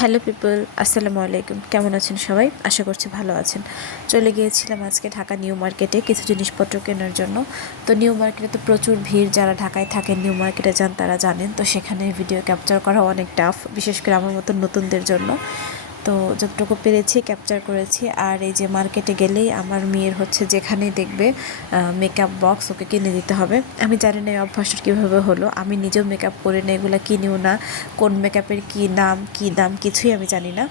Hello people, আসসালামু আলাইকুম। কেমন আছেন সবাই? আশা করছি ভালো আছেন। চলে গিয়েছিলাম আজকে ঢাকা নিউ মার্কেটে কিছু জিনিসপত্র কেনার জন্য। তো নিউ মার্কেটে তো প্রচুর ভিড়, যারা ঢাকায় থাকেন নিউ মার্কেটে যান তারা জানেন। তো সেখানে ভিডিও ক্যাপচার করা অনেক টাফ বিশেষ করে আমার মতো নতুনদের জন্য। তো যতটুকু পেরেছি ক্যাপচার করেছি। আর এই যে মার্কেটে গেলেই আমার মেয়ের হচ্ছে যেখানেই দেখবে মেকআপ বক্স ওকে কিনে দিতে হবে। আমি জানি না এই অভ্যাসটা কীভাবে হলো। আমি নিজেও মেকআপ করে না এগুলো কিনিও না। কোন মেকআপের কী নাম, কী দাম কিছুই আমি জানি না।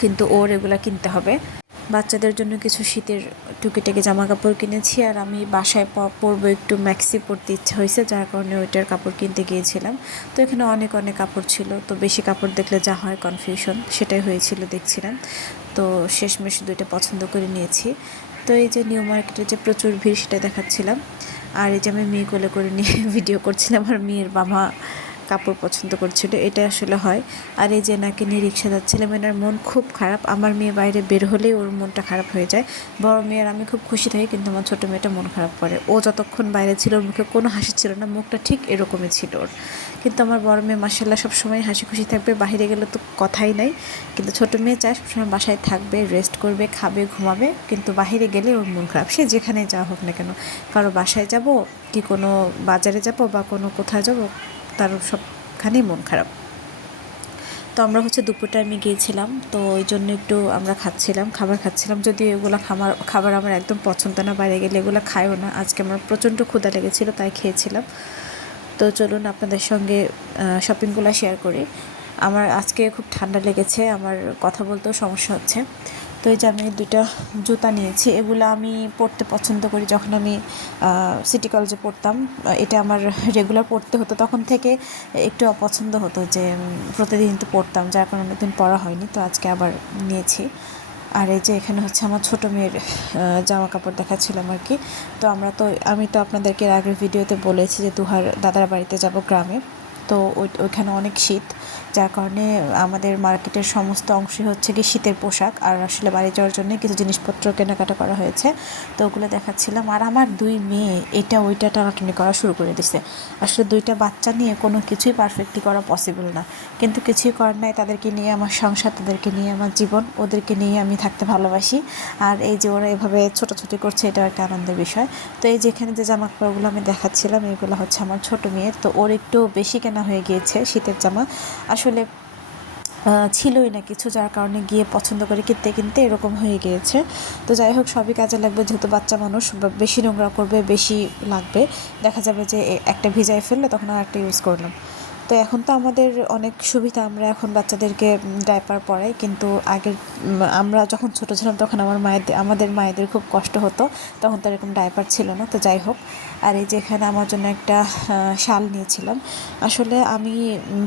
কিন্তু ওর এগুলো কিনতে হবে। বাচ্চাদের জন্য কিছু শীতের টুকিটাকি জামা কাপড় কিনেছি আর আমি বাসায় পরবো একটু ম্যাক্সি পরতে ইচ্ছা হয়েছে, যার কারণে ওইটার কাপড় কিনতে গিয়েছিলাম। তো এখানে অনেক অনেক কাপড় ছিল, তো বেশি কাপড় দেখলে যা হয় কনফিউশন সেটাই হয়েছিল দেখছিলাম। তো শেষমেশ দুইটা পছন্দ করে নিয়েছি। তো এই যে নিউ মার্কেটে যে প্রচুর ভিড় সেটা দেখাচ্ছিলাম। আর এই যে আমি মেয়ে কোলে করে নিয়ে ভিডিও করছিলাম আর মেয়ের বাবা কাপড় পছন্দ করছিল, এটা আসলে হয়। আর এই যে নাকি নিয়ে রিক্সা যাচ্ছিলাম, এনার মন খুব খারাপ। আমার মেয়ে বাইরে বের হলেই ওর মনটা খারাপ হয়ে যায়। বড় মেয়ের আমি খুব খুশি থাকি, কিন্তু আমার ছোটো মেয়েটা মন খারাপ করে। ও যতক্ষণ বাইরে ছিল, ওর মুখে কোনো হাসি ছিল না, মুখটা ঠিক এরকমই ছিল ওর। কিন্তু আমার বড় মেয়ে মাসাল্লাহ সবসময় হাসি খুশি থাকবে, বাইরে গেলে তো কথাই নাই। কিন্তু ছোটো মেয়ে চায়, সবসময় বাসায় থাকবে রেস্ট করবে, খাবে, ঘুমাবে। কিন্তু বাইরে গেলে ওর মন খারাপ। সে যেখানে যাওয়া হোক না কেন, কারও বাসায় যাব, কি কোনো বাজারে যাব বা কোনো কোথায় যাব তার সবখানেই মন খারাপ। তো আমরা হচ্ছে দুপুর টাইমে গিয়েছিলাম, তো ওই জন্য একটু আমরা খাচ্ছিলাম, খাবার খাচ্ছিলাম। যদিও এগুলো খাবার খাবার আমার একদম পছন্দ না, বাইরে গেলে এগুলো খায়ও না। আজকে আমার প্রচণ্ড ক্ষুধা লেগেছিল, তাই খেয়েছিলাম। তো চলুন আপনাদের সঙ্গে শপিংগুলো শেয়ার করি। আমার আজকে খুব ঠান্ডা লেগেছে, আমার কথা বলতেও সমস্যা হচ্ছে। তো এই যে আমি দুইটা জুতা নিয়েছি, এগুলো আমি পরতে পছন্দ করি যখন আমি সিটি কলেজে পড়তাম। এটা আমার রেগুলার পড়তে হতো। তখন থেকে একটু অপছন্দ হতো যে প্রতিদিন তো পড়তাম, যার কারণে অনেকদিন পড়া হয়নি। তো আজকে আবার নিয়েছি। আর এই যে এখানে হচ্ছে আমার ছোটো মেয়ের জামা কাপড় দেখাচ্ছিলাম আর কি। তো আমরা তো, আমি তো আপনাদেরকে আগের ভিডিওতে বলেছি যে দুহার দাদার বাড়িতে যাব গ্রামে। তো ওই, ওইখানে অনেক শীত, যার কারণে আমাদের মার্কেটের সমস্ত অংশই হচ্ছে কি শীতের পোশাক, আর আসলে বাড়ি যাওয়ার জন্য কিছু জিনিসপত্র কেনাকাটা করা হয়েছে। তো ওগুলো দেখাচ্ছিলাম, আর আমার দুই মেয়ে এটা ওইটা টানাটানি করা শুরু করে দিছে। আসলে দুইটা বাচ্চা নিয়ে কোনো কিছুই পারফেক্টলি করা পসিবল না। কিন্তু কিছুই করার নাই, তাদেরকে নিয়ে আমার সংসার, তাদেরকে নিয়ে আমার জীবন, ওদেরকে নিয়ে আমি থাকতে ভালোবাসি। আর এই যে ওরা এভাবে ছোটাছুটি করছে, এটাও একটা আনন্দের বিষয়। তো এই যেখানে যে জামা কাপড়গুলো আমি দেখাচ্ছিলাম, এগুলো হচ্ছে আমার ছোট মেয়ের, তো ওর একটু বেশি কেনা হয়ে গিয়েছে শীতের জামা। আসলে ছিলই না কিছু, যার কারণে গিয়ে পছন্দ করে কিনতে কিনতে এরকম হয়ে গিয়েছে। তো যাই হোক, সবই কাজে লাগবে, যেহেতু বাচ্চা মানুষ বেশি নোংরা করবে, বেশি লাগবে। দেখা যাবে যে একটা ভিজাই ফেললে তখন আর একটা ইউজ করলাম। তো এখন তো আমাদের অনেক সুবিধা, আমরা এখন বাচ্চাদেরকে ডাইপার পরাই। কিন্তু আগের আমরা যখন ছোট ছিলাম তখন আমার মায়ের, আমাদের মায়েদের খুব কষ্ট হতো, তখন তো এরকম ডাইপার ছিল না। তো যাই হোক, আর এই যেখানে আমার জন্য একটা শাল নিয়েছিলাম। আসলে আমি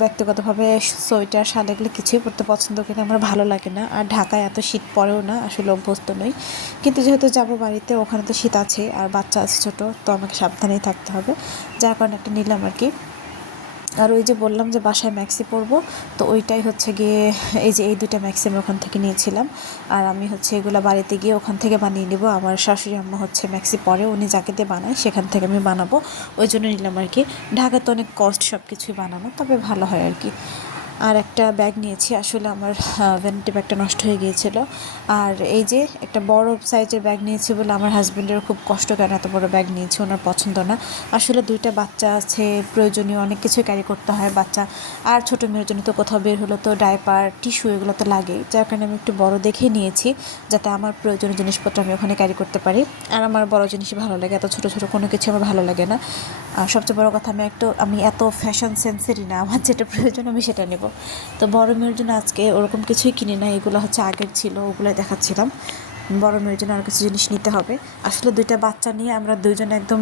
ব্যক্তিগতভাবে সোয়েটার, শাল এগুলো কিছুই পরতে পছন্দ করি আমার ভালো লাগে না। আর ঢাকায় এত শীত পড়েও না, আসলে অভ্যস্ত নই। কিন্তু যেহেতু যাব বাড়িতে, ওখানে তো শীত আছে আর বাচ্চা আছে ছোট, তো আমাকে সাবধানেই থাকতে হবে। যার কারণে একটা নিলাম আর কি। আর ওই যে বললাম যে বাসায় ম্যাক্সি পরবো, তো ওইটাই হচ্ছে গিয়ে এই যে এই দুটা ম্যাক্সি আমি ওখান থেকে নিয়েছিলাম। আর আমি হচ্ছে এগুলো বাড়িতে গিয়ে ওখান থেকে বানিয়ে নেব। আমার শাশুড়ি আম্মা হচ্ছে ম্যাক্সি পরে, উনি যাকে দিয়ে বানায় সেখান থেকে আমি বানাবো। ওই জন্য নিলাম আর কি। ঢাকাতে অনেক কস্ট সব কিছুই বানানো, তবে ভালো হয় আর কি। আর একটা ব্যাগ নিয়েছি। আসলে আমার ভ্যানিটি ব্যাগটা নষ্ট হয়ে গিয়েছিল। আর এই যে একটা বড় সাইজের ব্যাগ নিয়েছি বলে আমার হাজব্যান্ডের খুব কষ্ট কেন এত বড় ব্যাগ নিয়েছি, ওনার পছন্দ না। আসলে দুইটা বাচ্চা আছে, প্রয়োজনীয় অনেক কিছু ক্যারি করতে হয় বাচ্চা। আর ছোটো মেয়ের জন্য তো কোথাও বের হলো তো ডাইপার টিস্যু এগুলো তো লাগেই। যার কারণে আমি একটু বড় দেখে নিয়েছি, যাতে আমার প্রয়োজনীয় জিনিসপত্র আমি ওখানে ক্যারি করতে পারি। আর আমার বড় জিনিসই ভালো লাগে, এত ছোটো ছোটো কোনো কিছু আমার ভালো লাগে না। আর সবচেয়ে বড় কথা, আমি একটু, আমি এত ফ্যাশন সেন্সেরই না, আমার যেটা প্রয়োজন আমি সেটা নেব। তো বড় মেয়ের জন্য আজকে ওরকম কিছুই কিনি না এগুলো হচ্ছে আগের ছিল ওগুলো দেখাচ্ছিলাম। বড় মেয়ের জন্য আর কিছু জিনিস নিতে হবে। আসলে দুইটা বাচ্চা নিয়ে আমরা দুইজন একদম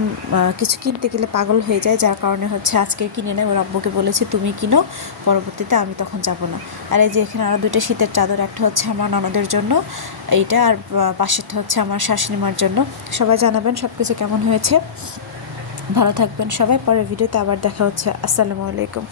কিছু কিনতে গেলে পাগল হয়ে যায় যার কারণে হচ্ছে আজকে কিনে নেয় ওর আব্বুকে বলেছি, তুমি কিনো, পরবর্তীতে আমি তখন যাব না। আর এই যে এখানে আরও দুইটা শীতের চাদর, একটা হচ্ছে আমার ননদের জন্য, এইটা আর পাশেরটা হচ্ছে আমার শাশুড়ি মার জন্য। সবাই জানাবেন সব কিছু কেমন হয়েছে। ভালো থাকবেন সবাই, পরের ভিডিওতে আবার দেখা হচ্ছে। আসসালামু আলাইকুম।